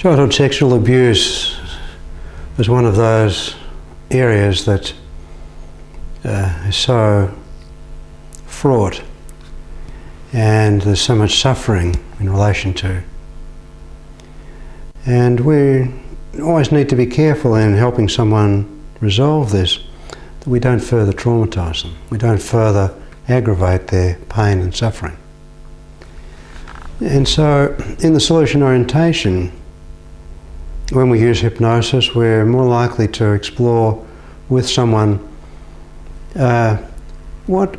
Childhood sexual abuse is one of those areas that is so fraught, and there's so much suffering in relation to. And we always need to be careful in helping someone resolve this, that we don't further traumatise them, we don't further aggravate their pain and suffering. And so in the solution orientation, when we use hypnosis, we're more likely to explore with someone what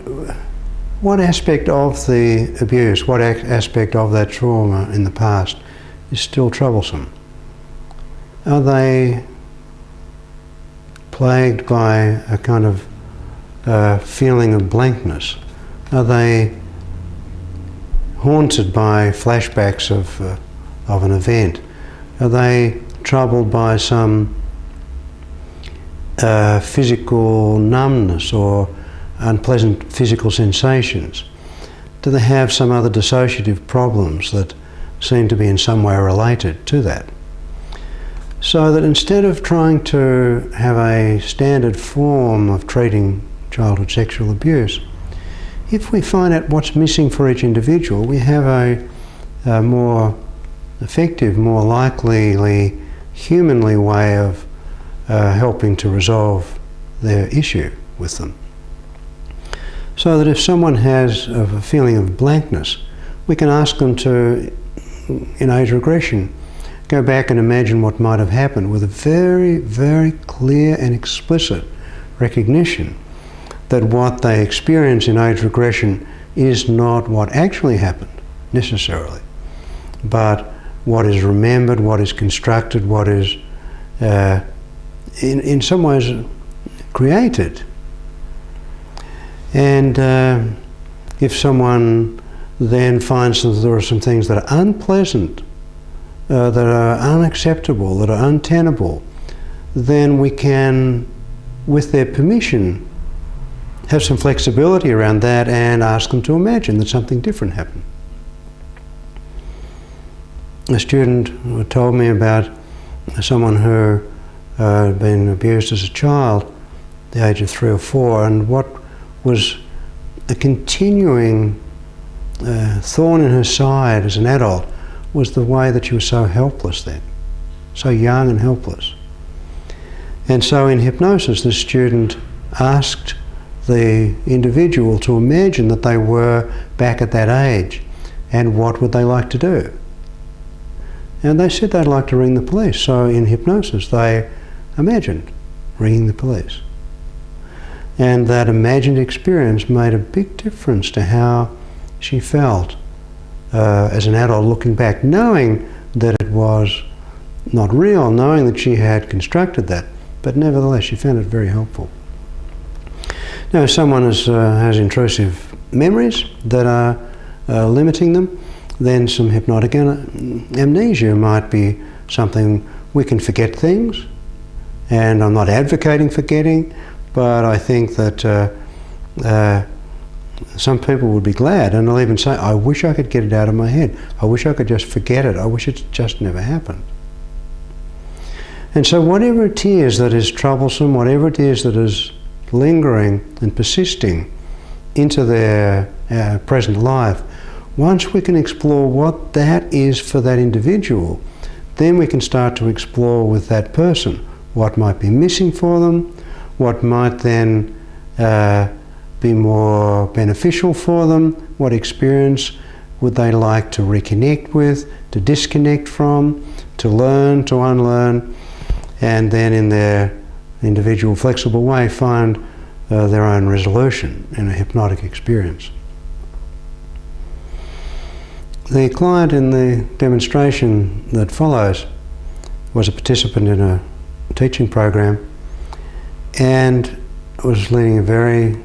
aspect of the abuse, what aspect of that trauma in the past is still troublesome. Are they plagued by a kind of feeling of blankness? Are they haunted by flashbacks of an event? Are they troubled by some physical numbness or unpleasant physical sensations? Do they have some other dissociative problems that seem to be in some way related to that? So that instead of trying to have a standard form of treating childhood sexual abuse, if we find out what's missing for each individual, we have a more effective, more likely, humanly way of helping to resolve their issue with them. So that if someone has a feeling of blankness, we can ask them to, in age regression, go back and imagine what might have happened with a very, very clear and explicit recognition that what they experience in age regression is not what actually happened, necessarily, but what is remembered, what is constructed, what is in some ways created. And if someone then finds that there are some things that are unpleasant, that are unacceptable, that are untenable, then we can, with their permission, have some flexibility around that and ask them to imagine that something different happened. A student told me about someone who had been abused as a child, at the age of 3 or 4, and what was a continuing thorn in her side as an adult was the way that she was so helpless then, so young and helpless. And so in hypnosis, the student asked the individual to imagine that they were back at that age, and what would they like to do? And they said they'd like to ring the police. So in hypnosis, they imagined ringing the police. And that imagined experience made a big difference to how she felt as an adult looking back, knowing that it was not real, knowing that she had constructed that, but nevertheless she found it very helpful. Now, if someone has intrusive memories that are limiting them, then some hypnotic amnesia might be something. We can forget things, and I'm not advocating forgetting, but I think that some people would be glad, and they'll even say, I wish I could get it out of my head. I wish I could just forget it. I wish it just never happened. And so whatever it is that is troublesome, whatever it is that is lingering and persisting into their present life, once we can explore what that is for that individual, then we can start to explore with that person what might be missing for them, what might then be more beneficial for them, what experience would they like to reconnect with, to disconnect from, to learn, to unlearn, and then in their individual flexible way find their own resolution in a hypnotic experience. The client in the demonstration that follows was a participant in a teaching program and was leading a very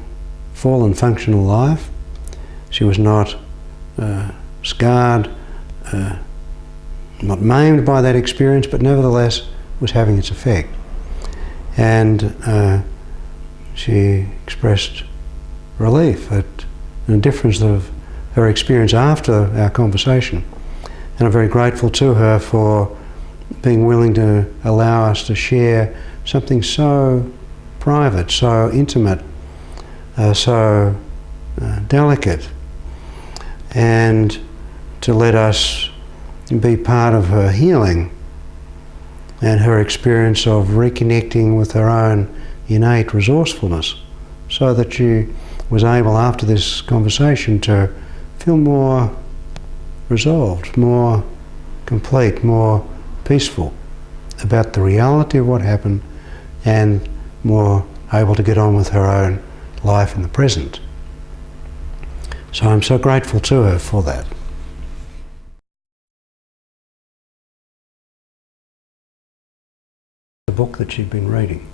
full and functional life. She was not scarred, not maimed by that experience, but nevertheless was having its effect. And she expressed relief at the difference of her experience after our conversation. And I'm very grateful to her for being willing to allow us to share something so private, so intimate, so delicate, and to let us be part of her healing and her experience of reconnecting with her own innate resourcefulness, so that she was able, after this conversation, to feel more resolved, more complete, more peaceful about the reality of what happened, and more able to get on with her own life in the present. So I'm so grateful to her for that. The book that she'd been reading.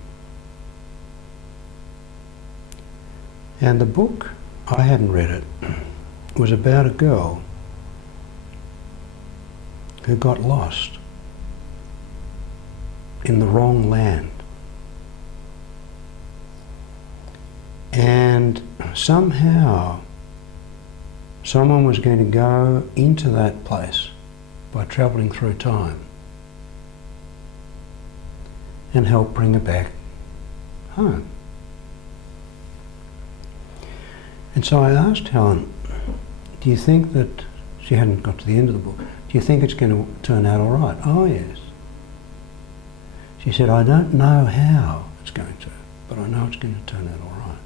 And the book, I hadn't read it, was about a girl who got lost in the wrong land. And somehow someone was going to go into that place by travelling through time and help bring her back home. And so I asked Helen, do you think that, she hadn't got to the end of the book, do you think it's going to turn out all right? Oh yes. She said, I don't know how it's going to, but I know it's going to turn out all right.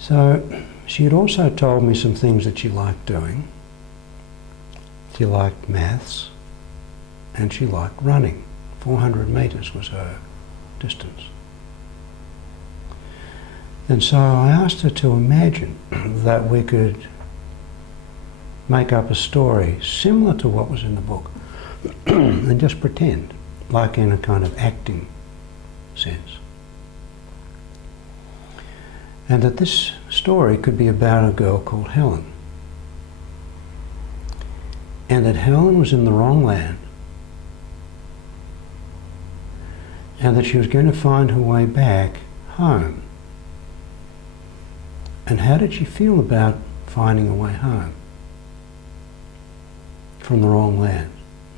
So she had also told me some things that she liked doing. She liked maths and she liked running. 400 metres was her distance. And so I asked her to imagine that we could make up a story similar to what was in the book and just pretend, like in a kind of acting sense. And that this story could be about a girl called Helen. And that Helen was in the wrong land, and that she was going to find her way back home. And how did she feel about finding her way home from the wrong land?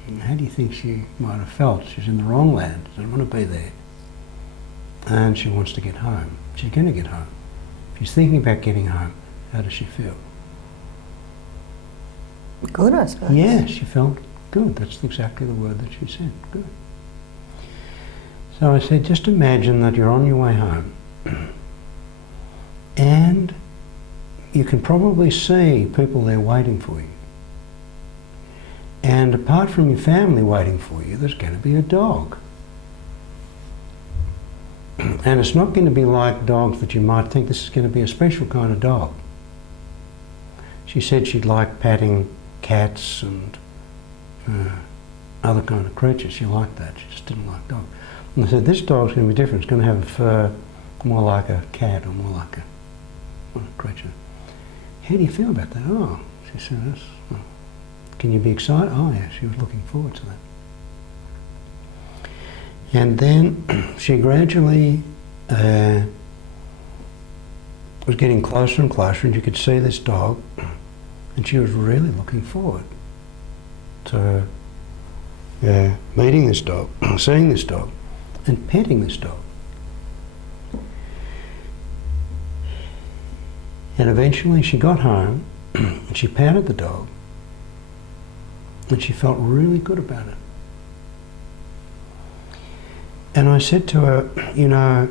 And how do you think she might have felt? She's in the wrong land, doesn't want to be there, and she wants to get home. She's going to get home. She's thinking about getting home. How does she feel? Good, I suppose. Yeah, she felt good. That's exactly the word that she said, good. So I said, just imagine that you're on your way home and you can probably see people there waiting for you. And apart from your family waiting for you, there's going to be a dog. And it's not going to be like dogs that you might think this is going to be a special kind of dog. She said she'd like patting cats and other kind of creatures. She liked that. She just didn't like dogs. And I said, this dog's going to be different. It's going to have a fur more like a cat or more like a creature. How do you feel about that? Oh, she said, well, can you be excited? Oh yeah, she was looking forward to that. And then she gradually was getting closer and closer, and you could see this dog, and she was really looking forward to meeting this dog, seeing this dog, and petting this dog. And eventually she got home, and she patted the dog, and she felt really good about it. And I said to her, you know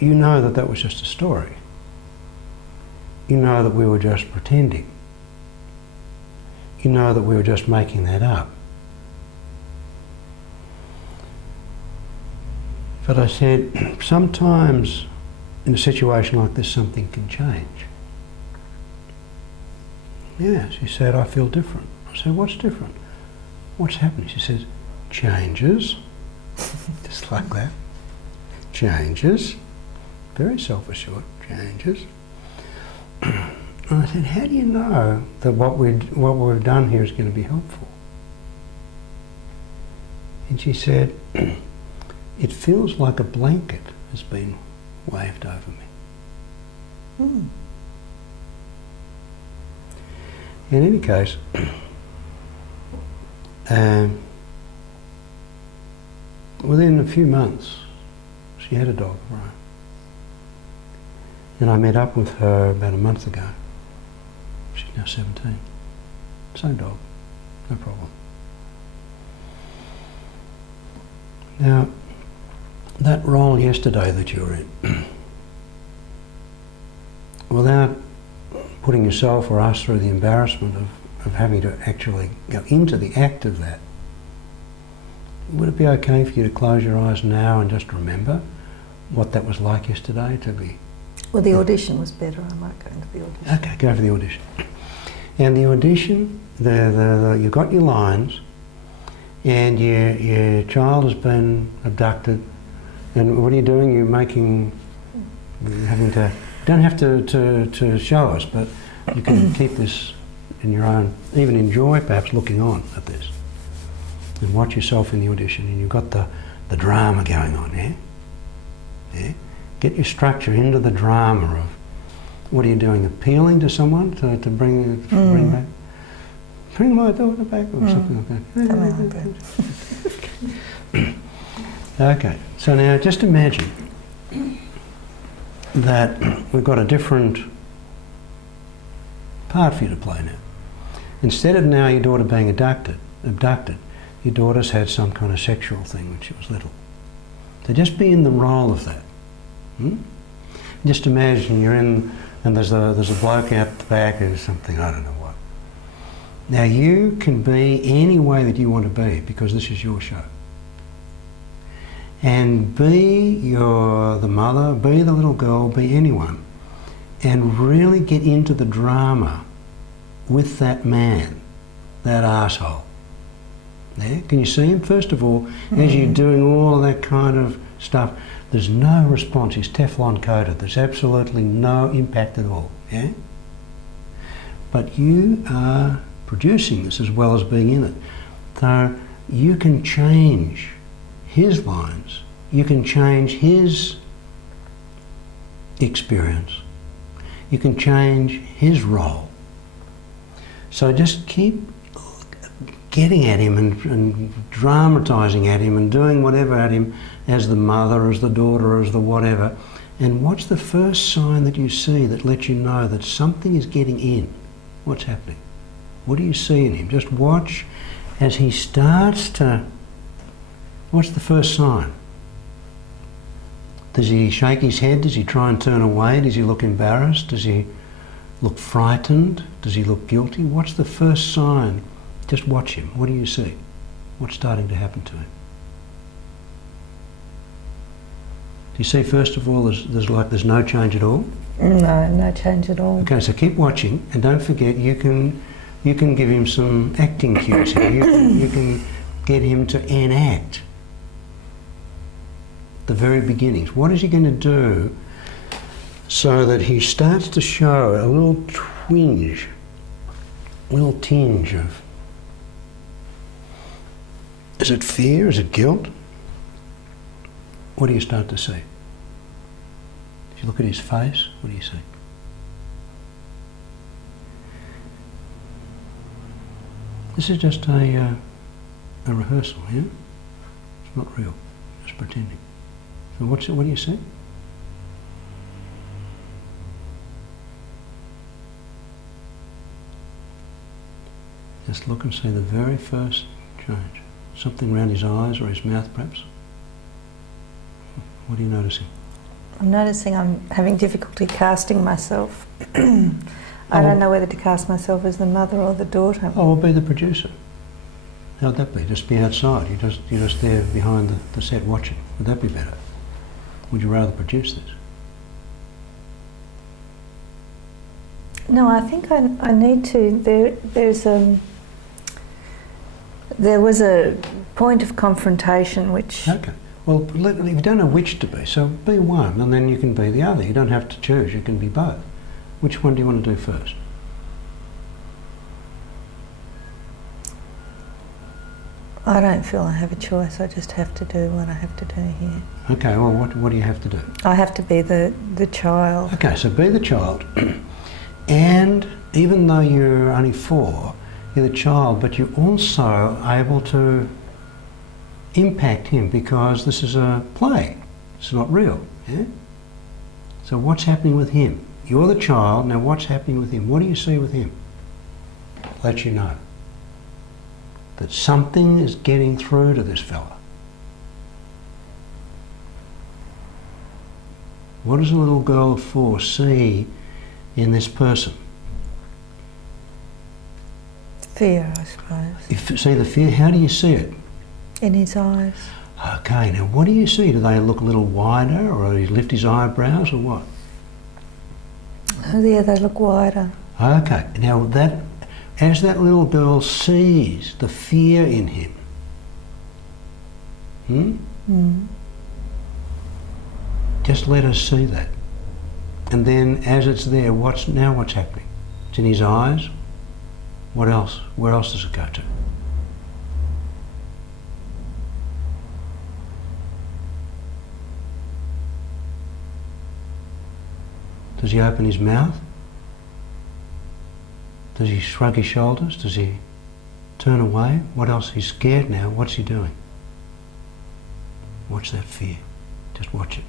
that that was just a story. You know that we were just pretending. You know that we were just making that up. But I said, sometimes in a situation like this, something can change. Yeah, she said, I feel different. I said, what's different? What's happening? She says, changes. Just like that. Changes. Very self-assured. Changes. And I said, how do you know that what we've done here is going to be helpful? And she said, it feels like a blanket has been waved over me. Mm. In any case, within a few months, she had a dog of her own. And I met up with her about a month ago. She's now 17. Same dog, no problem. Now, that role yesterday that you were in, without putting yourself or us through the embarrassment of having to actually go into the act of that, would it be okay for you to close your eyes now and just remember what that was like yesterday to be... Well, the audition was better. I might go into the audition. Okay, go for the audition. And the audition, you got your lines, and your child has been abducted, and what are you doing? You're having to, you don't have to show us, but you can keep this in your own, even enjoy perhaps looking on at this, and watch yourself in the audition, and you've got the drama going on, yeah? Yeah? Get your structure into the drama of, what are you doing, appealing to someone to bring back? Bring my daughter back or something like that. Okay, so now just imagine that we've got a different part for you to play now. Instead of now your daughter being abducted, your daughter's had some kind of sexual thing when she was little. So just be in the role of that. Just imagine you're in, and there's a bloke out the back or something, I don't know what. Now you can be any way that you want to be because this is your show. And be the mother, be the little girl, be anyone, and really get into the drama with that man, that arsehole. Yeah? Can you see him? First of all, as you're doing all of that kind of stuff, there's no response. He's Teflon coated. There's absolutely no impact at all. Yeah? But you are producing this as well as being in it. So you can change his lines. You can change his experience. You can change his role. So just keep getting at him and dramatising at him and doing whatever at him as the mother, as the daughter, as the whatever. And what's the first sign that you see that lets you know that something is getting in? What's happening? What do you see in him? Just watch as he starts to... What's the first sign? Does he shake his head? Does he try and turn away? Does he look embarrassed? Does he look frightened? Does he look guilty? What's the first sign? Just watch him. What do you see? What's starting to happen to him? Do you see, first of all, there's no change at all? No change at all. Okay, so keep watching, and don't forget you can give him some acting cues here. You can get him to enact the very beginnings. What is he going to do so that he starts to show a little tinge of, is it fear? Is it guilt? What do you start to see? If you look at his face, what do you see? This is just a rehearsal, yeah? It's not real, just pretending. So what do you see? Just look and see the very first change. Something around his eyes or his mouth perhaps. What are you noticing? I'm noticing I'm having difficulty casting myself. I don't know whether to cast myself as the mother or the daughter. Oh, well, be the producer. How would that be? Just be outside. You're just there behind the set watching. Would that be better? Would you rather produce this? No, I think I need to. There was a point of confrontation which... Okay. Well, you don't know which to be, so be one and then you can be the other. You don't have to choose, you can be both. Which one do you want to do first? I don't feel I have a choice, I just have to do what I have to do here. Okay, well what do you have to do? I have to be the child. Okay, so be the child, and even though you're only 4, You're the child, but you're also able to impact him because this is a play. It's not real. Yeah? So what's happening with him? You're the child, now what's happening with him? What do you see with him? Let you know that something is getting through to this fella. What does a little girl of 4 see in this person? Fear, I suppose. If you see the fear, how do you see it? In his eyes. Okay, now what do you see? Do they look a little wider, or does he lift his eyebrows, or what? Oh yeah, they look wider. Okay, now that, as that little girl sees the fear in him, just let us see that. And then as it's there, what's happening? It's in his eyes. What else? Where else does it go to? Does he open his mouth? Does he shrug his shoulders? Does he turn away? What else? He's scared now. What's he doing? Watch that fear. Just watch it.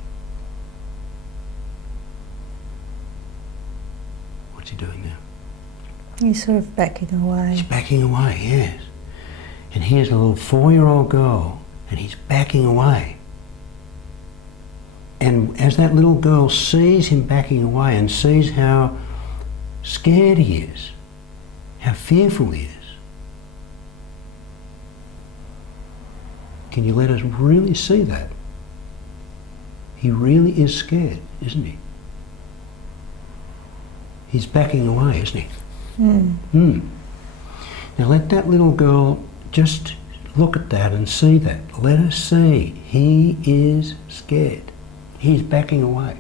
What's he doing now? He's sort of backing away. He's backing away, yes. And here's a little 4-year-old girl, and he's backing away. And as that little girl sees him backing away and sees how scared he is, how fearful he is, can you let us really see that? He really is scared, isn't he? He's backing away, isn't he? Now let that little girl just look at that and see that. Let us see. He is scared. He's backing away.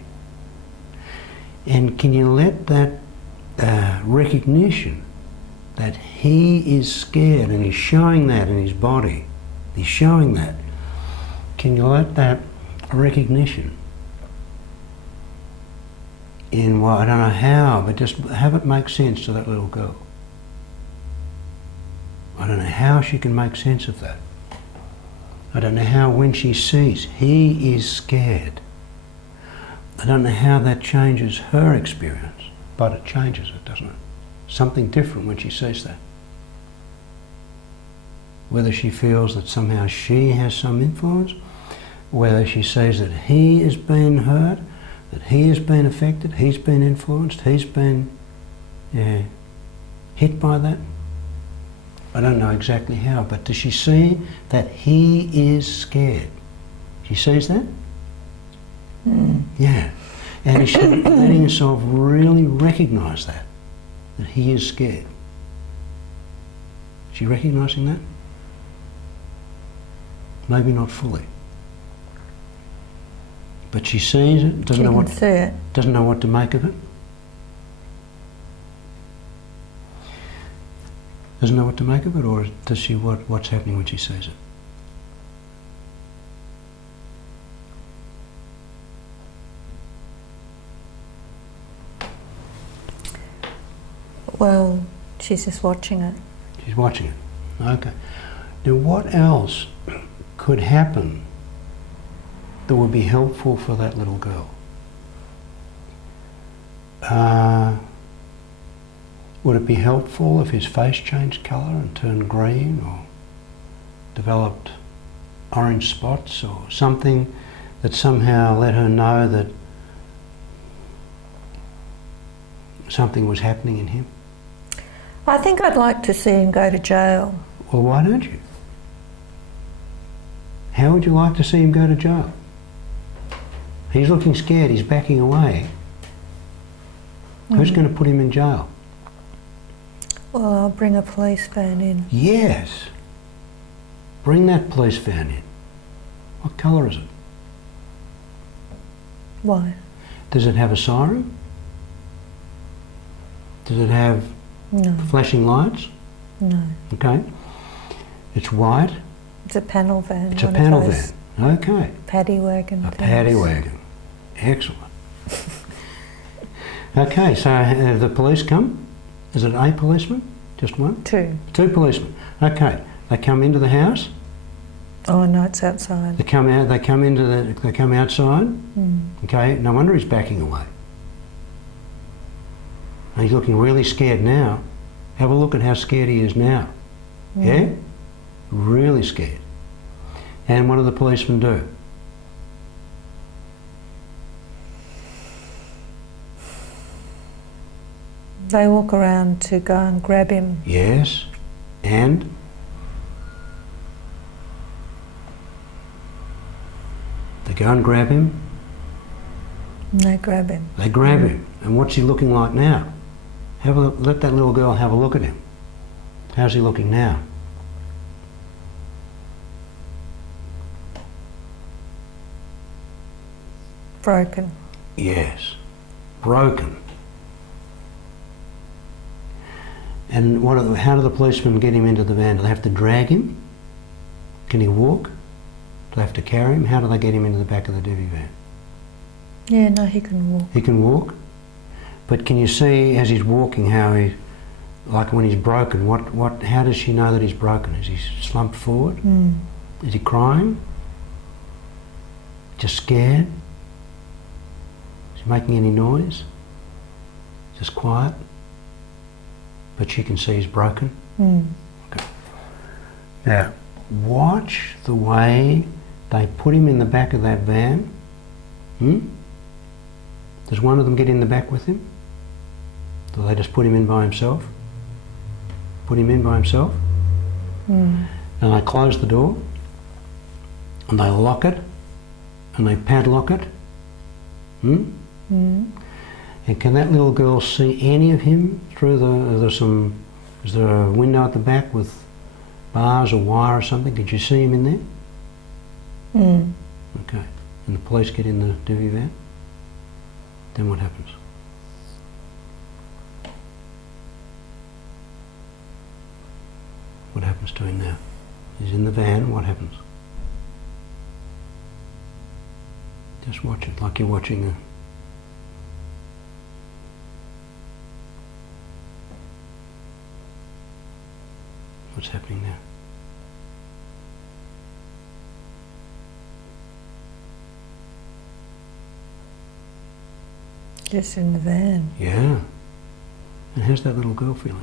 And can you let that recognition that he is scared, and he's showing that in his body, he's showing that, can you let that recognition in, well, I don't know how, but just have it make sense to that little girl. I don't know how she can make sense of that. I don't know how, when she sees he is scared, I don't know how that changes her experience, but it changes it, doesn't it? Something different when she sees that. Whether she feels that somehow she has some influence, whether she sees that he has been hurt, that he has been affected, he's been influenced, he's been hit by that. I don't know exactly how, but does she see that he is scared? She sees that? Yeah. And is she letting herself really recognise that he is scared? Is she recognising that? Maybe not fully. But she sees it, doesn't know what to make of it. Doesn't know what to make of it, or does she what's happening when she sees it? Well, she's just watching it. She's watching it. Okay. Now what else could happen that would be helpful for that little girl? Would it be helpful if his face changed colour and turned green, or developed orange spots, or something that somehow let her know that something was happening in him? I think I'd like to see him go to jail. Well, why don't you? How would you like to see him go to jail? He's looking scared, he's backing away. Who's going to put him in jail? Well, I'll bring a police van in. Yes. Bring that police van in. What colour is it? Why? Does it have a siren? Does it have flashing lights? No. Okay. It's white. It's a panel van. It's a panel van. Okay. Paddy wagon. A paddy wagon. Excellent. Okay, so have the police come? Is it a policeman? Just one? Two. Two policemen. Okay. They come into the house. Oh no, it's outside. They come out. They come outside. Okay. No wonder he's backing away. And he's looking really scared now. Have a look at how scared he is now. Yeah? Really scared. And what do the policemen do? They walk around to go and grab him. Yes. And? They go and grab him. And they grab him. They grab him. And what's he looking like now? Let that little girl have a look at him. How's he looking now? Broken. Yes. Broken. And how do the policemen get him into the van? Do they have to drag him? Can he walk? Do they have to carry him? How do they get him into the back of the divvy van? Yeah, no, he can walk. He can walk? But can you see as he's walking how he, like when he's broken, how does she know that he's broken? Is he slumped forward? Is he crying? Just scared? Is he making any noise? Just quiet? But she can see he's broken? Okay. Now, watch the way they put him in the back of that van. Does one of them get in the back with him? Do they just put him in by himself? Put him in by himself? And they close the door, and they lock it, and they padlock it. And can that little girl see any of him through is there a window at the back with bars or wire or something? Did you see him in there? Okay. And the police get in the divvy van? Then what happens? What happens to him now? He's in the van, what happens? Just watch it like you're watching a... What's happening now? Just in the van. Yeah. And how's that little girl feeling?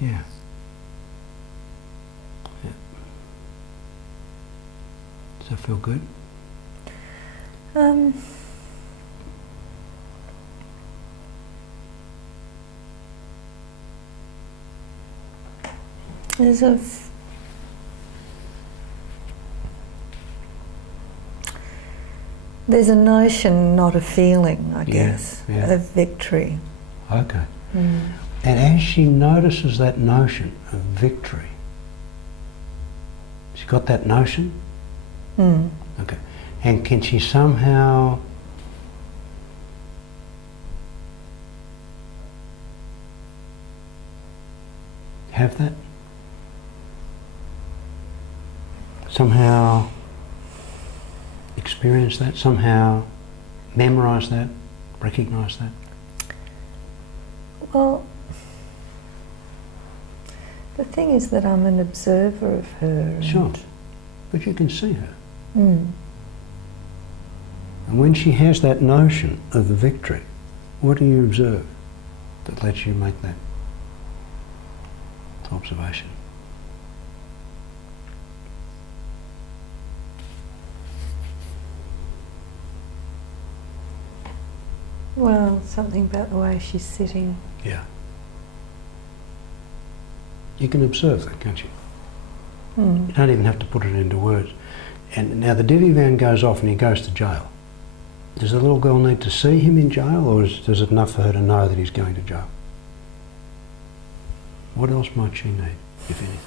Yeah. Does that feel good? There's a notion, not a feeling, I guess, of victory. Okay. And as she notices that notion of victory, she got that notion? Okay. And can she somehow have that? Somehow experience that? Somehow memorize that? Recognize that? Well, the thing is that I'm an observer of her. Sure, but you can see her. And when she has that notion of the victory, what do you observe that lets you make that observation? Well, something about the way she's sitting. Yeah. You can observe that, can't you? You don't even have to put it into words. And now the divvy van goes off and he goes to jail. Does the little girl need to see him in jail, or is it enough for her to know that he's going to jail? What else might she need, if anything?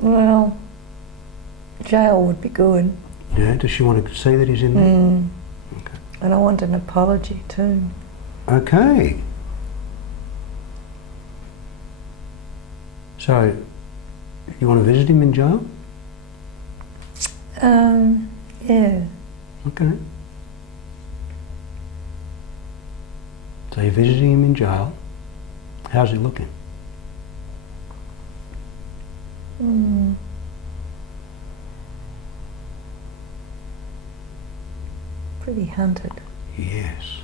Well, jail would be good. Yeah, does she want to see that he's in there? Okay. And I want an apology too. Okay. So, you want to visit him in jail? Yeah. Okay. So you're visiting him in jail. How's he looking? Pretty hunted. Yes.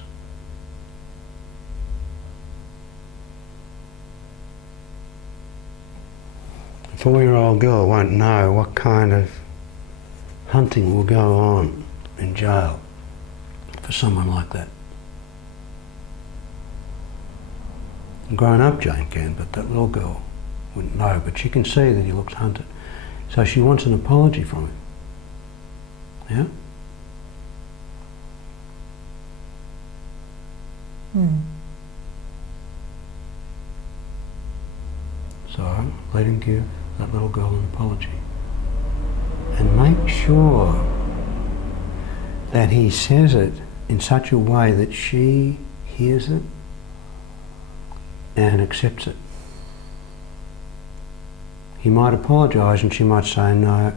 A 4-year-old girl won't know what kind of hunting will go on in jail for someone like that. A grown-up Jane can, but that little girl wouldn't know. But she can see that he looks hunted. So she wants an apology from him. Yeah? So let him give that little girl an apology. And make sure that he says it in such a way that she hears it and accepts it. He might apologise and she might say, no,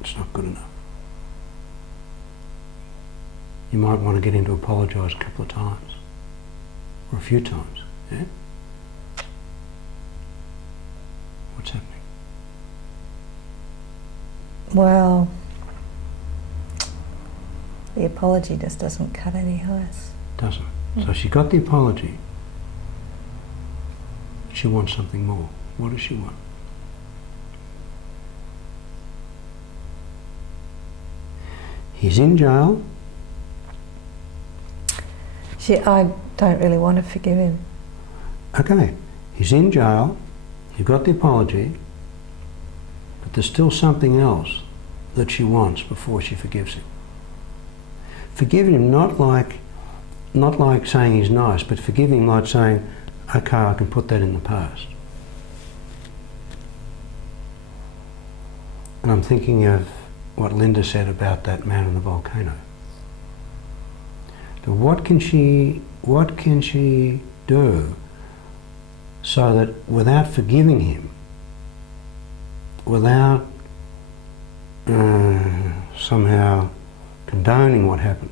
it's not good enough. You might want to get him to apologise a couple of times, or a few times, yeah? What's happening? Well, the apology just doesn't cut any ice. Doesn't. So she got the apology. She wants something more. What does she want? He's in jail. I don't really want to forgive him. Okay, he's in jail. You've got the apology, but there's still something else that she wants before she forgives him. Forgive him not like saying he's nice, but forgive him like saying, okay, I can put that in the past. And I'm thinking of what Linda said about that man in the volcano. So what can she do so that without forgiving him, without somehow condoning what happened,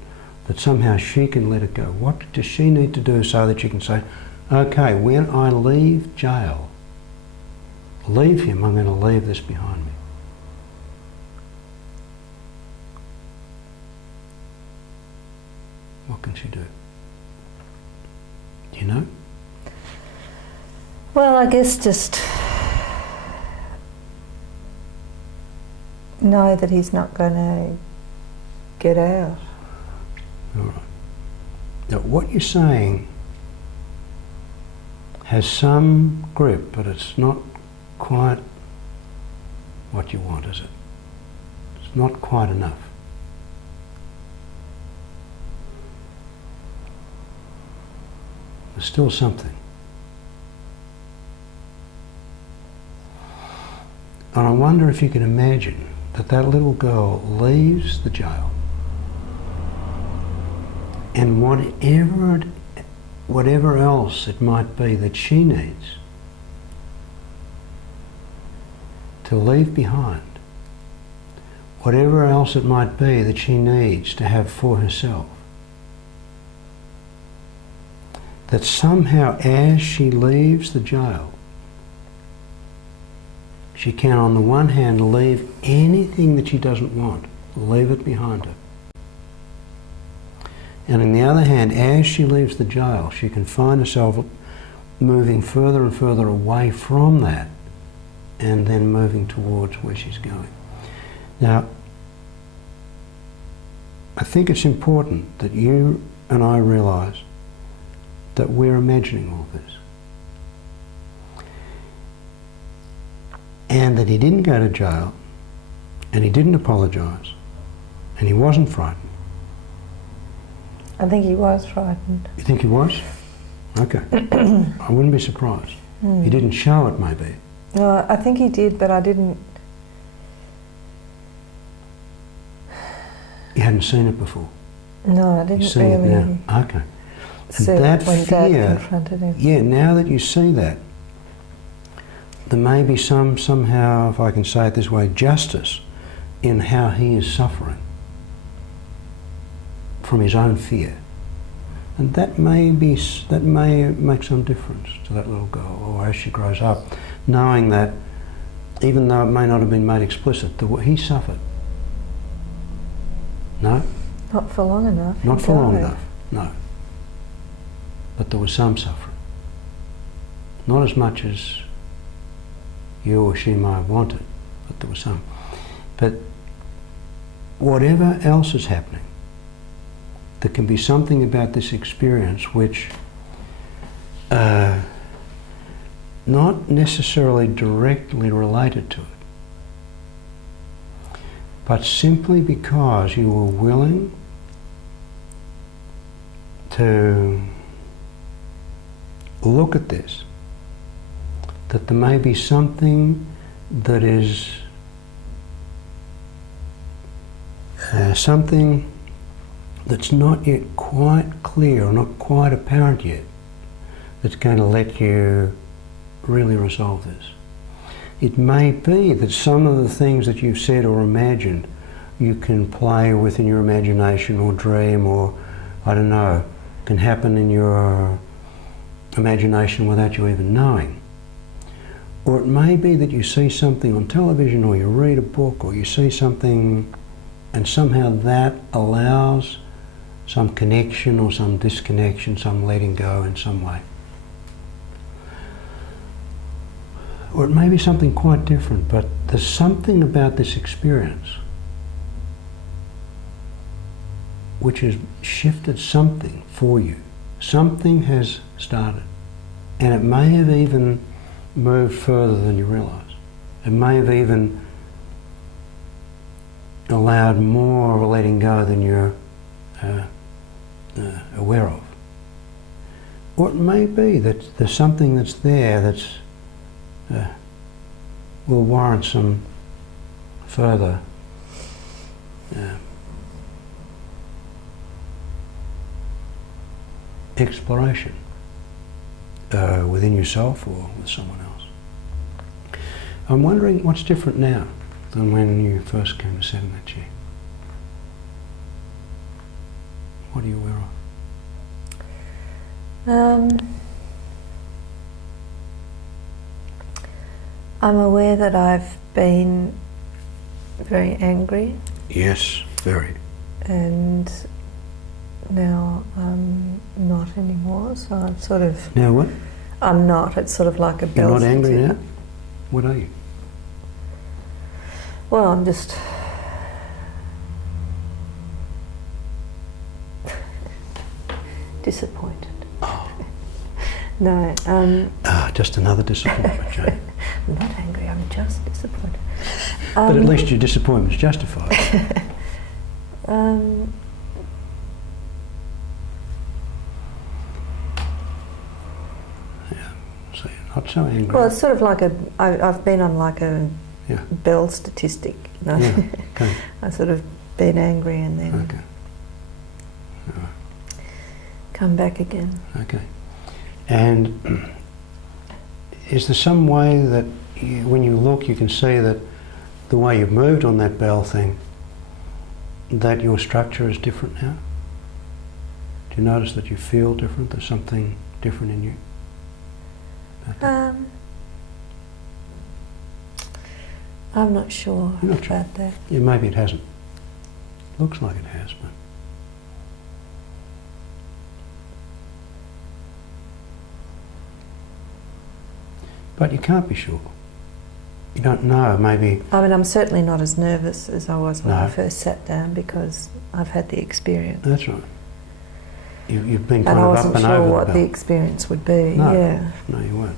that somehow she can let it go? What does she need to do so that she can say, okay, when I leave jail, leave him, I'm going to leave this behind me? What can she do? Do you know? Well, I guess just know that he's not going to get out. All right. Now, what you're saying has some grip, but it's not quite what you want, is it? It's not quite enough. There's still something. And I wonder if you can imagine that that little girl leaves the jail and whatever else it might be that she needs to leave behind, whatever else it might be that she needs to have for herself, that somehow as she leaves the jail, she can on the one hand leave anything that she doesn't want, leave it behind her. And on the other hand, as she leaves the jail, she can find herself moving further and further away from that and then moving towards where she's going. Now, I think it's important that you and I realise that we're imagining all this. And that he didn't go to jail, and he didn't apologise, and he wasn't frightened. I think he was frightened. You think he was? Okay. I wouldn't be surprised. He didn't show it, maybe. No, I think he did, but I didn't. You hadn't seen it before? No, I didn't You've seen really. it now? Okay. And So that when fear, Dad confronted him. yeah, now that you see that, there may be somehow, if I can say it this way, justice in how he is suffering from his own fear. And that may make some difference to that little girl, or as she grows up, knowing that even though it may not have been made explicit, he suffered. No? Not for long enough. Not for long enough, no. But there was some suffering. Not as much as you or she might have wanted, but there was some. But whatever else is happening, there can be something about this experience which, not necessarily directly related to it, but simply because you were willing to look at this, that there may be something that is something that's not yet quite clear or not quite apparent yet, that's going to let you really resolve this. It may be that some of the things that you've said or imagined you can play with in your imagination or dream, or I don't know, can happen in your imagination without you even knowing. Or it may be that you see something on television, or you read a book, or you see something and somehow that allows some connection or some disconnection, some letting go in some way. Or it may be something quite different, but there's something about this experience which has shifted something for you. Something has started. And it may have even moved further than you realise. It may have even allowed more of a letting go than you're aware of. Or it may be that there's something that's there that's will warrant some further exploration within yourself or with someone else. I'm wondering what's different now than when you first came to sit in that chair. What are you aware of? I'm aware that I've been very angry. Yes, very. And now I'm not anymore, so I'm sort of... Now what? I'm not. It's sort of like a bell. You're not angry now? What are you? Well, I'm just... disappointed. Oh. No. Just another disappointment, Jane. I'm not angry, I'm just disappointed. But at least your disappointment's justified. Yeah, so you're not so angry. Well, it's sort of like I've been on like a yeah. bell statistic, you know. Yeah, okay. I've sort of been angry and then Okay. All right. come back again. Okay. And is there some way that when you look you can see that the way you've moved on that bell thing, that your structure is different now? Do you notice that you feel different? There's something different in you? I'm not sure about that. Yeah, maybe it hasn't. Looks like it has, but you can't be sure. You don't know, maybe... I mean, I'm certainly not as nervous as I was when No. I first sat down because I've had the experience. That's right. You've been And kind I of wasn't up and sure over what the the bell. experience would be. No, Yeah. no, you weren't.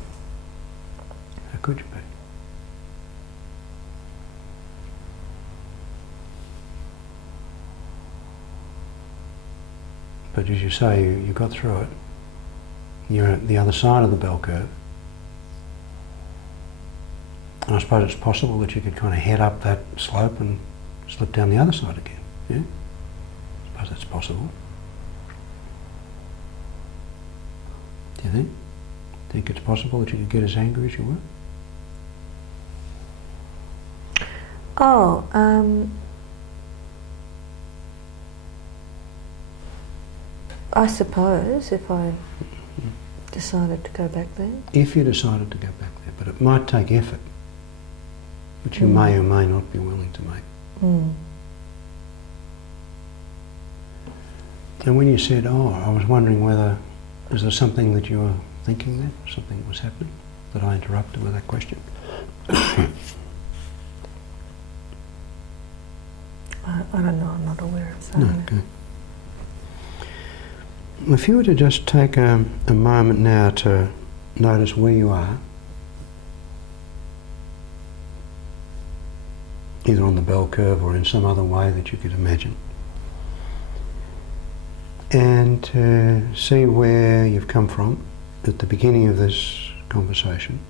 How could you be? But as you say, you got through it. You're at the other side of the bell curve. And I suppose it's possible that you could kind of head up that slope and slip down the other side again. Yeah? I suppose that's possible. Do you think? Think it's possible that you could get as angry as you were? Oh, I suppose if I decided to go back there. If you decided to go back there, but it might take effort, which you may or may not be willing to make. Mm. And when you said, oh, I was wondering whether, is there something that you were thinking there, something that was happening, that I interrupted with that question? I don't know, I'm not aware of saying No, that. okay. If you were to just take a moment now to notice where you are, either on the bell curve or in some other way that you could imagine, and see where you've come from at the beginning of this conversation,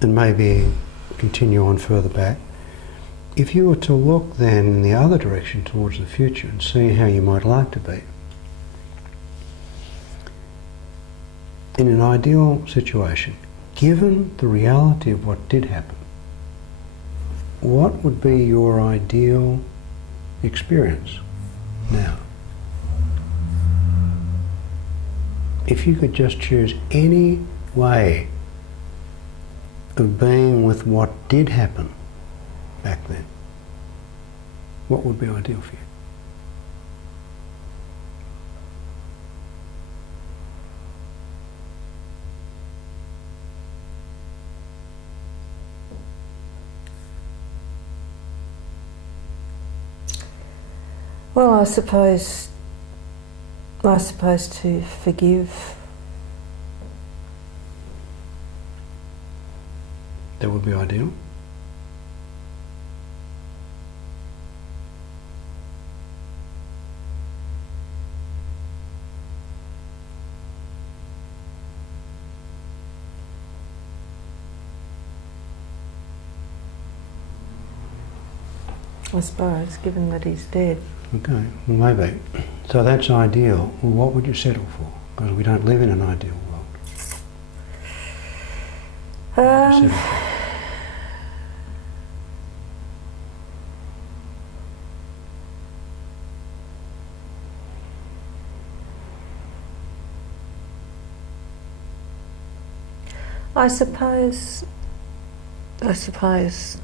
and maybe continue on further back. If you were to look then in the other direction towards the future and see how you might like to be, in an ideal situation, given the reality of what did happen, what would be your ideal experience now? If you could just choose any way of being with what did happen back then, what would be ideal for you? Well, I suppose to forgive. That would be ideal. I suppose, given that he's dead. Okay, well maybe. So that's ideal. Well, what would you settle for? Because we don't live in an ideal world. What would you settle for? I suppose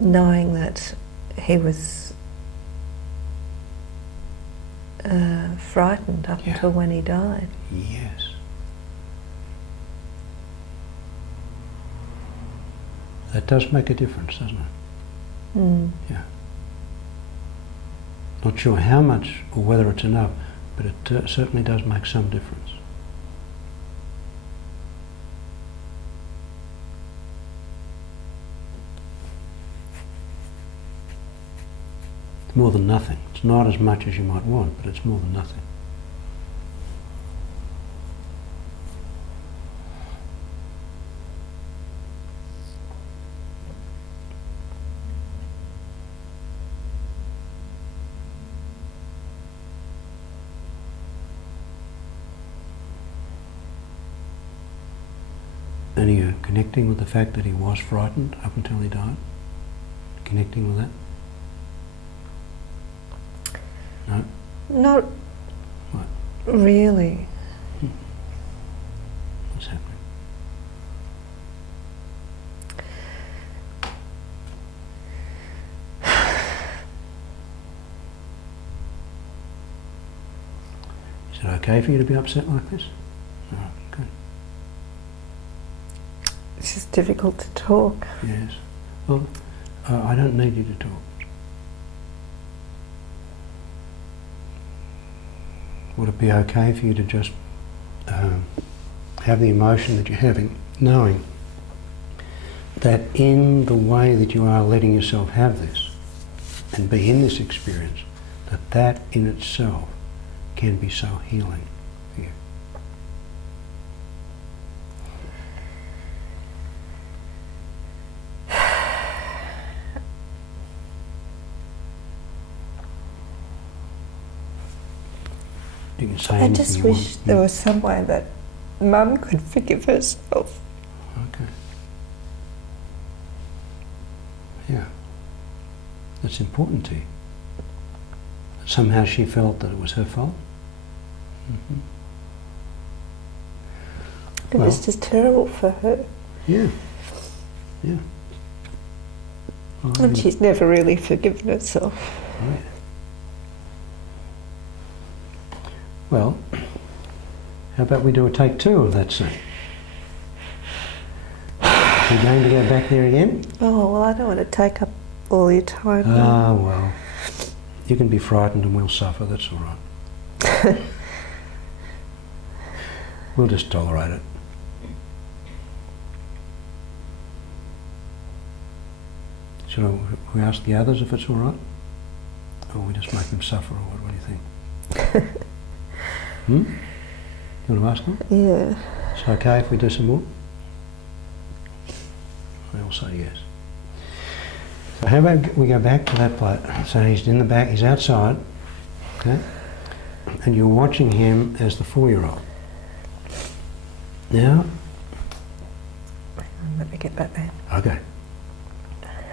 knowing that he was frightened up until when he died. Yes. That does make a difference, doesn't it? Mm. Yeah. Not sure how much or whether it's enough, but it certainly does make some difference. It's more than nothing. It's not as much as you might want, but it's more than nothing. And are you connecting with the fact that he was frightened up until he died? Connecting with that? No? Not What? really. What's happening? Is it okay for you to be upset like this? All right, good. It's just difficult to talk. Yes. Well, I don't need you to talk. Would it be okay for you to just have the emotion that you're having, knowing that in the way that you are letting yourself have this and be in this experience, that that in itself can be so healing for you? You can say I anything just you wish want. there was some way that Mum could forgive herself. Okay. Yeah. That's important to you. Somehow she felt that it was her fault. Mm-hmm. It was just terrible for her. Yeah. Yeah. And she's never really forgiven herself. Right. Well, how about we do a take two of that scene? You're going to go back there again? Oh, well, I don't want to take up all your time. Ah, well, you can be frightened and we'll suffer, that's all right. We'll just tolerate it. Should we ask the others if it's all right? Or we just make them suffer, or what do you think? You want to ask them? Yeah. It's okay if we do some more? They all say yes. So how about we go back to that place? So he's in the back, he's outside, okay? And you're watching him as the 4-year-old. Now? Let me get back there. Okay.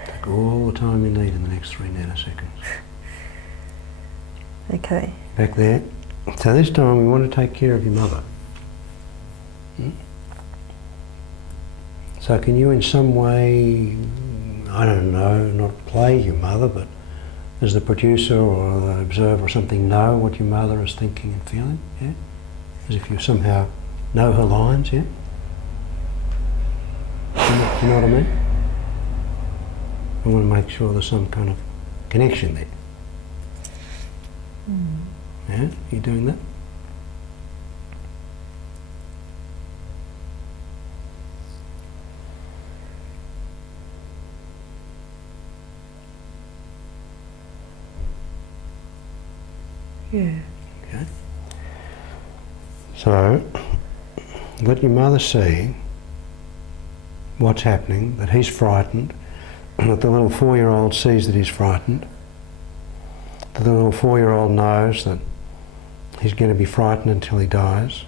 Take all the time you need in the next 3 nanoseconds. Okay. Back there. So this time we want to take care of your mother. So can you in some way, I don't know, not play your mother, but as the producer or the observer or something, know what your mother is thinking and feeling? Yeah? As if you somehow know her lines, yeah? Do you know what I mean? I want to make sure there's some kind of connection there. Yeah? You doing that? Yeah. Okay. So, let your mother see what's happening, that he's frightened, that the little 4-year-old sees that he's frightened, that the little 4-year-old knows that he's going to be frightened until he dies.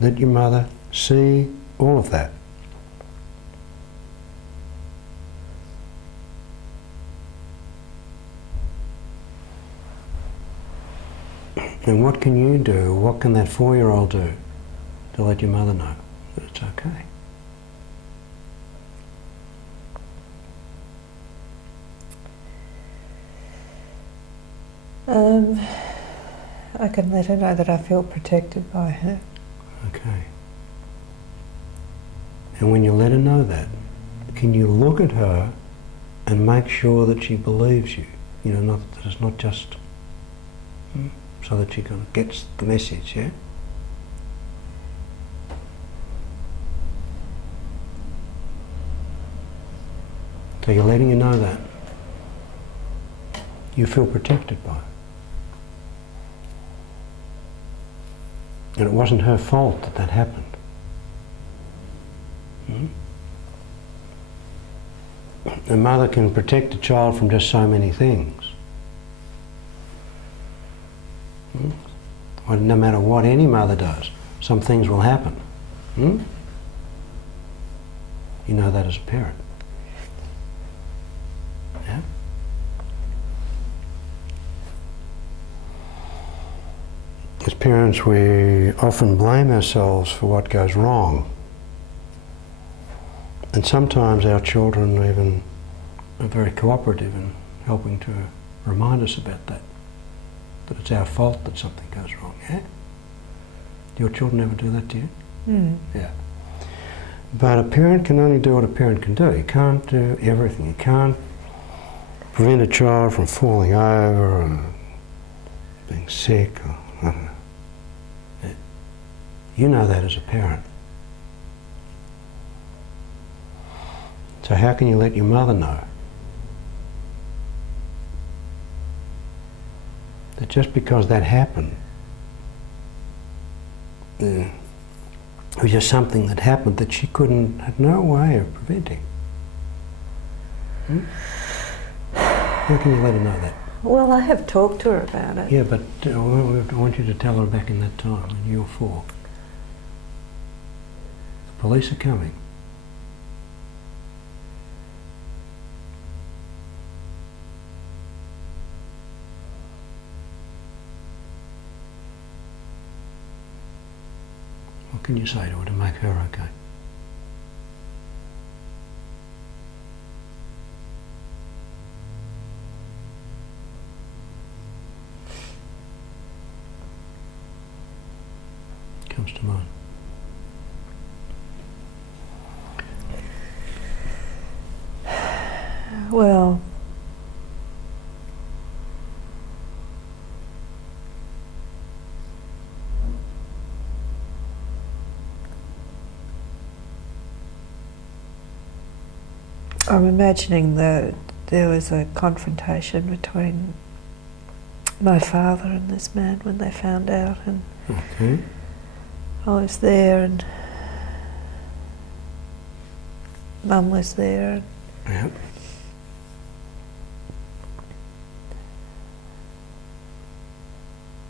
Let your mother see all of that. And what can you do, what can that 4-year-old do to let your mother know that it's okay? I can let her know that I feel protected by her. Okay. And when you let her know that, can you look at her and make sure that she believes you? You know, not that it's not just so that she kind of gets the message, yeah? So you're letting her know that. You feel protected by it. And it wasn't her fault that that happened. A mother can protect a child from just so many things. Well, no matter what any mother does, some things will happen. You know that as a parent. Yeah? As parents, we often blame ourselves for what goes wrong. And sometimes our children even are very cooperative in helping to remind us about that. That it's our fault that something goes wrong, yeah? Do your children ever do that to you? Yeah. But a parent can only do what a parent can do. You can't do everything. You can't prevent a child from falling over or being sick or I don't know. Yeah. You know that as a parent. So how can you let your mother know that just because that happened, it was just something that happened that she had no way of preventing? How can you let her know that? Well, I have talked to her about it. Yeah, but I want you to tell her back in that time when you were 4. The police are coming. can you say to her to make her okay? Comes to mind. Well, I'm imagining that there was a confrontation between my father and this man when they found out, and Okay. I was there and Mum was there. Yep.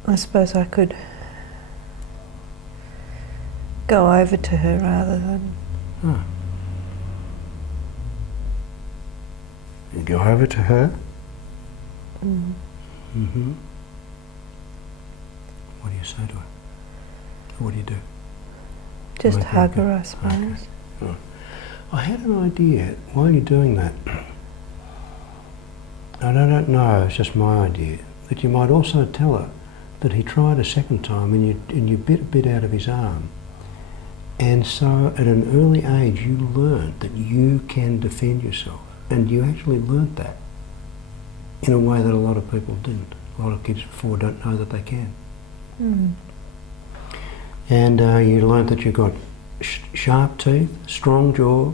I suppose I could go over to her rather than... Oh. You go over to her. Mm-hmm. What do you say to her? What do you do? Just Make hug okay. her, I suppose. Okay. Oh. I had an idea. Why are you doing that? And I don't know, it's just my idea, that you might also tell her that he tried a second time and you bit a bit out of his arm. And so at an early age you learned that you can defend yourself. And you actually learnt that in a way that a lot of people didn't. A lot of kids before don't know that they can. Mm. And you learnt that you've got sharp teeth, strong jaw,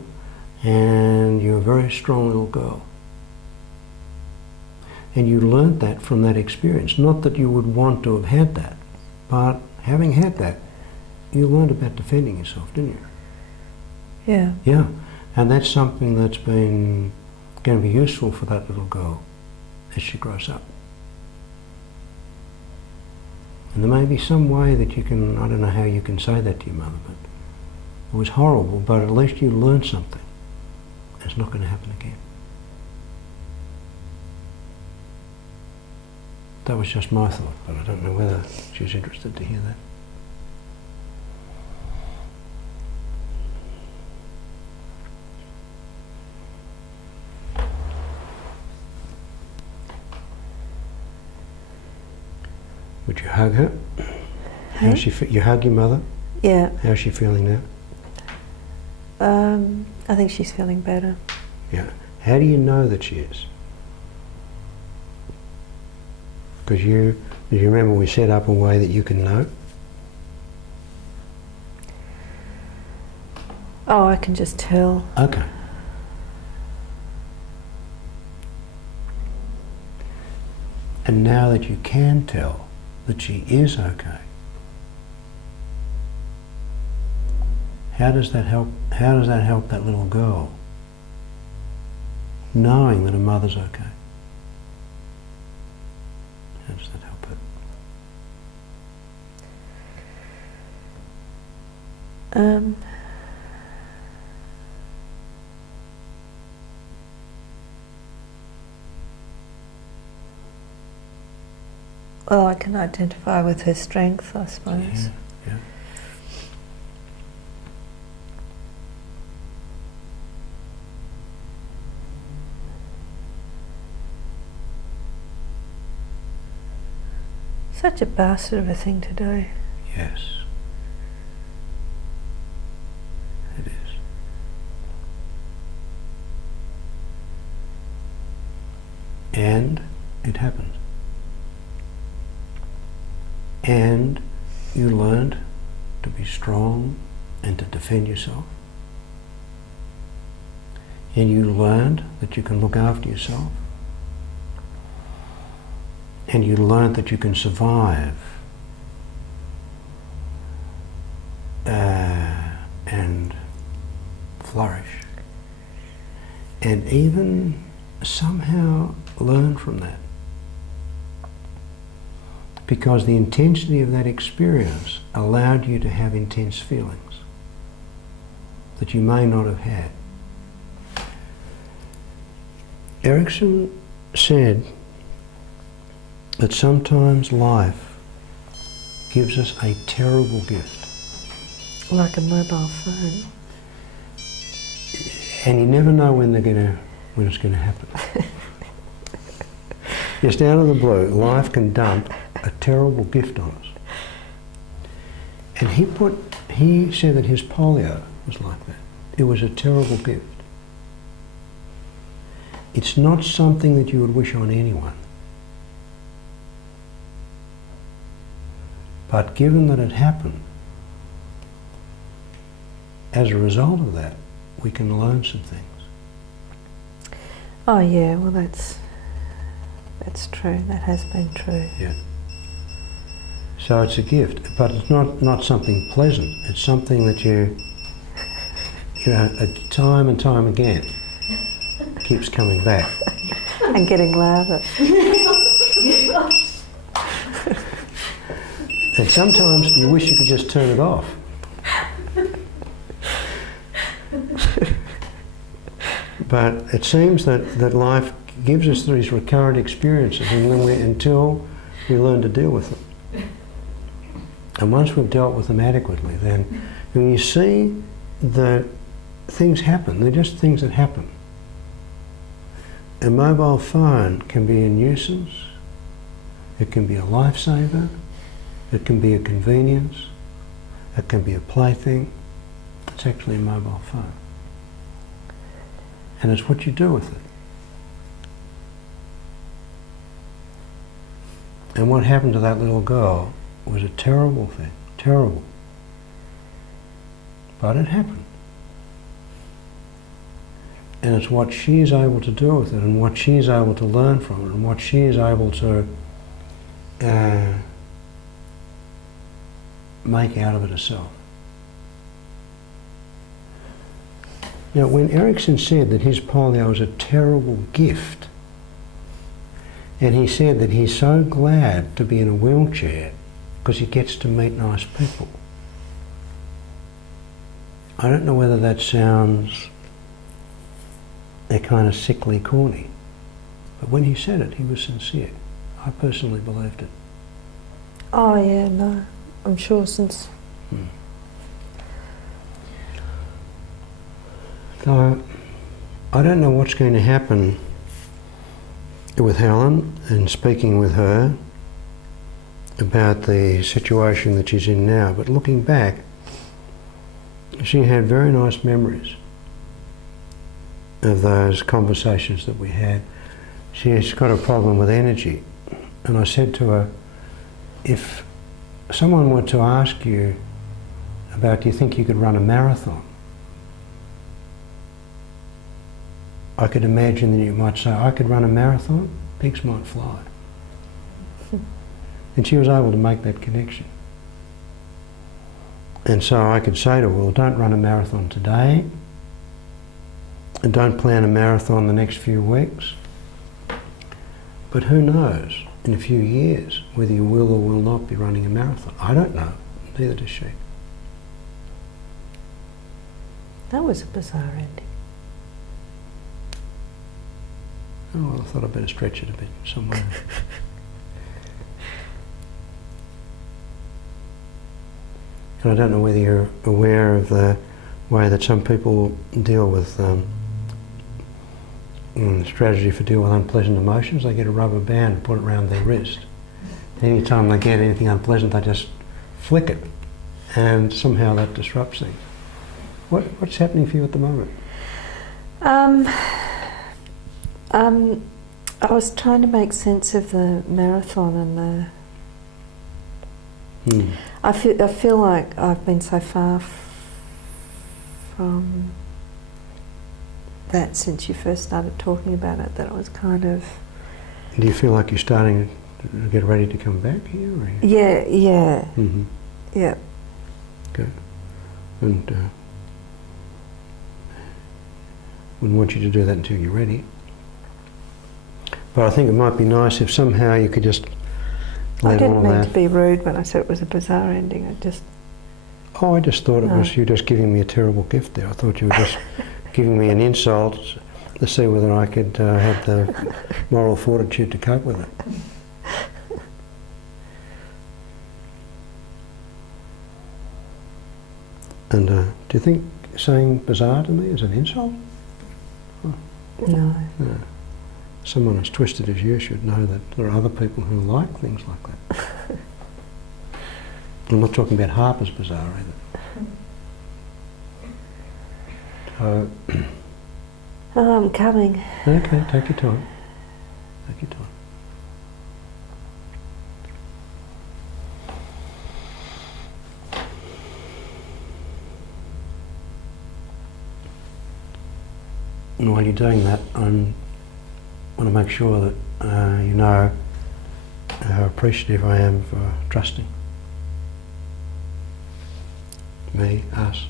and you're a very strong little girl. And you learnt that from that experience. Not that you would want to have had that, but having had that, you learned about defending yourself, didn't you? Yeah. Yeah, and that's something that's been going to be useful for that little girl as she grows up. And there may be some way that you can, I don't know how you can say that to your mother, but it was horrible, but at least you learned something. It's not going to happen again. That was just my thought, but I don't know whether she's interested to hear that. Would you hug her? Hey? How's she you hug your mother? Yeah. How's she feeling now? I think she's feeling better. Yeah. How do you know that she is? Because do you remember we set up a way that you can know? Oh, I can just tell. Okay. And now that you can tell that she is okay, how does that help? How does that help that little girl? Knowing that her mother's okay. How does that help her? Well, I can identify with her strength, I suppose. Yeah, yeah. Such a bastard of a thing to do. Yes. It is. And it happened. And you learned to be strong and to defend yourself. And you learned that you can look after yourself. And you learned that you can survive and flourish. And even somehow learn from that. Because the intensity of that experience allowed you to have intense feelings that you may not have had. Erickson said that sometimes life gives us a terrible gift. Like a mobile phone. And you never know when it's going to happen. Just out of the blue, life can dump a terrible gift on us. And he said that his polio was like that. It was a terrible gift. It's not something that you would wish on anyone. But given that it happened, as a result of that, we can learn some things. Oh yeah, well that's true. That has been true. Yeah. So it's a gift, but it's not something pleasant. It's something that you know, time and time again keeps coming back. And getting louder. And sometimes you wish you could just turn it off. But it seems that life gives us these recurrent experiences until we learn to deal with them. And once we've dealt with them adequately, then when you see that things happen, they're just things that happen. A mobile phone can be a nuisance, it can be a lifesaver, it can be a convenience, it can be a plaything. It's actually a mobile phone. And it's what you do with it. And what happened to that little girl was a terrible thing, terrible. But it happened. And it's what she is able to do with it, and what she is able to learn from it, and what she is able to make out of it herself. Now, when Erickson said that his polio was a terrible gift, and he said that he's so glad to be in a wheelchair because he gets to meet nice people, I don't know whether that sounds a kind of sickly corny, but when he said it, he was sincere. I personally believed it. Oh yeah, no, I'm sure since... So, I don't know what's going to happen with Helen, and speaking with her about the situation that she's in now, but looking back, she had very nice memories of those conversations that we had. She's got a problem with energy, and I said to her, if someone were to ask you about, do you think you could run a marathon? I could imagine that you might say, I could run a marathon, pigs might fly. And she was able to make that connection. And so I could say to her, well, don't run a marathon today, and don't plan a marathon the next few weeks. But who knows, in a few years, whether you will or will not be running a marathon. I don't know, neither does she. That was a bizarre ending. Oh, well, I thought I'd better stretch it a bit somewhere. And I don't know whether you're aware of the way that some people deal with strategy for dealing with unpleasant emotions. They get a rubber band and put it around their wrist. Any time they get anything unpleasant, they just flick it, and somehow that disrupts things. What's happening for you at the moment? I was trying to make sense of the marathon and the... I feel like I've been so far from that since you first started talking about it, that I was kind of... Do you feel like you're starting to get ready to come back here? Or Yeah. Mm-hmm. Yeah. Okay. And wouldn't want you to do that until you're ready. But I think it might be nice if somehow you could just let all I didn't mean that... to be rude when I said it was a bizarre ending. I just... Oh, I just thought it was you just giving me a terrible gift there. I thought you were just giving me an insult to see whether I could have the moral fortitude to cope with it. And do you think saying bizarre to me is an insult? Oh. No. No. Someone as twisted as you should know that there are other people who like things like that. I'm not talking about Harper's bizarre either. So, Oh, I'm coming. okay, take your time. Take your time. And while you're doing that, I want to make sure that you know how appreciative I am for trusting me, us,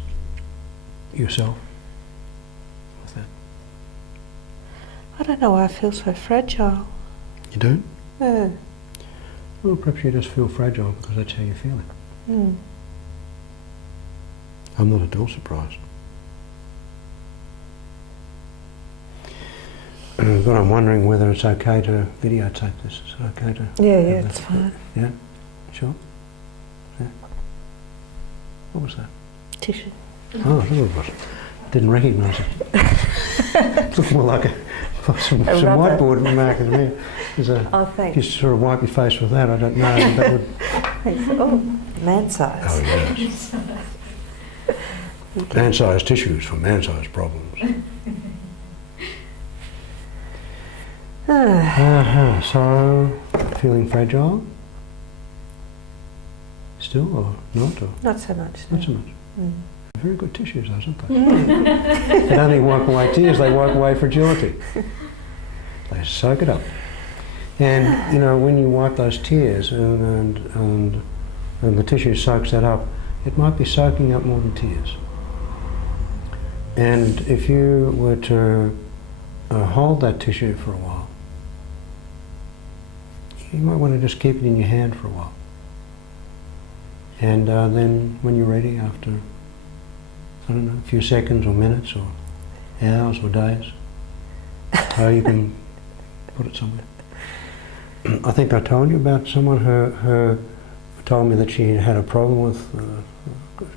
yourself with that. I don't know why I feel so fragile. You don't? Yeah. Well, perhaps you just feel fragile because that's how you're feeling. Mm. I'm not at all surprised. But I'm wondering whether it's okay to videotape this. Is it okay to? Yeah, it's fine. Yeah? Sure? Yeah. What was that? Tissue. Oh, I thought it was. Didn't recognise it. It looked more like some rubber. whiteboard marker than me. Oh, thanks. You sort of wipe your face with that, I don't know. That would, Thanks. Oh, man-size. oh, yes. Man-sized tissues for man-sized problems. So, feeling fragile? Still, or not? Or Not so much. No. not so much. Mm. Very good tissues, those, aren't they? They don't even wipe away tears, they wipe away fragility. They soak it up. And, you know, when you wipe those tears and the tissue soaks that up, it might be soaking up more than tears. And if you were to hold that tissue for a while, you might want to just keep it in your hand for a while. And then when you're ready, after, I don't know, a few seconds or minutes or hours or days, you can put it somewhere. I think I told you about someone who told me that she had a problem with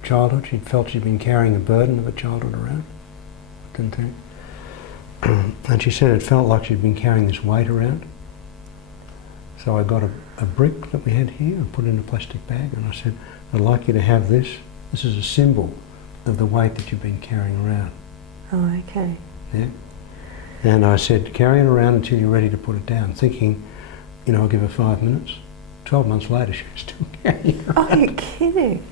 childhood. She felt she'd been carrying the burden of a childhood around. Didn't think. And she said it felt like she'd been carrying this weight around. So I got a brick that we had here and put it in a plastic bag, and I said, I'd like you to have this. This is a symbol of the weight that you've been carrying around. Oh, okay. Yeah. And I said, carry it around until you're ready to put it down, thinking, you know, I'll give her 5 minutes. 12 months later, she was still carrying it around. Oh, you're kidding.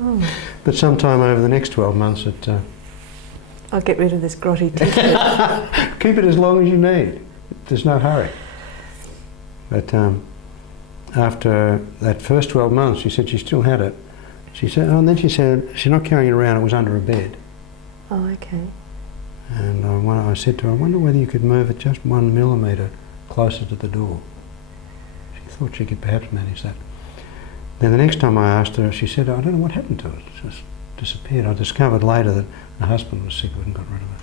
Oh. But sometime over the next 12 months, I'll get rid of this grotty tissue. keep it as long as you need. There's no hurry. But after that first 12 months, she said she still had it. She said, oh, and then she said she's not carrying it around, it was under a bed. Oh, okay. And I said to her, I wonder whether you could move it just 1 millimetre closer to the door. She thought she could perhaps manage that. Then the next time I asked her, she said, I don't know what happened to it. It just disappeared. I discovered later that her husband was sick of it and got rid of it.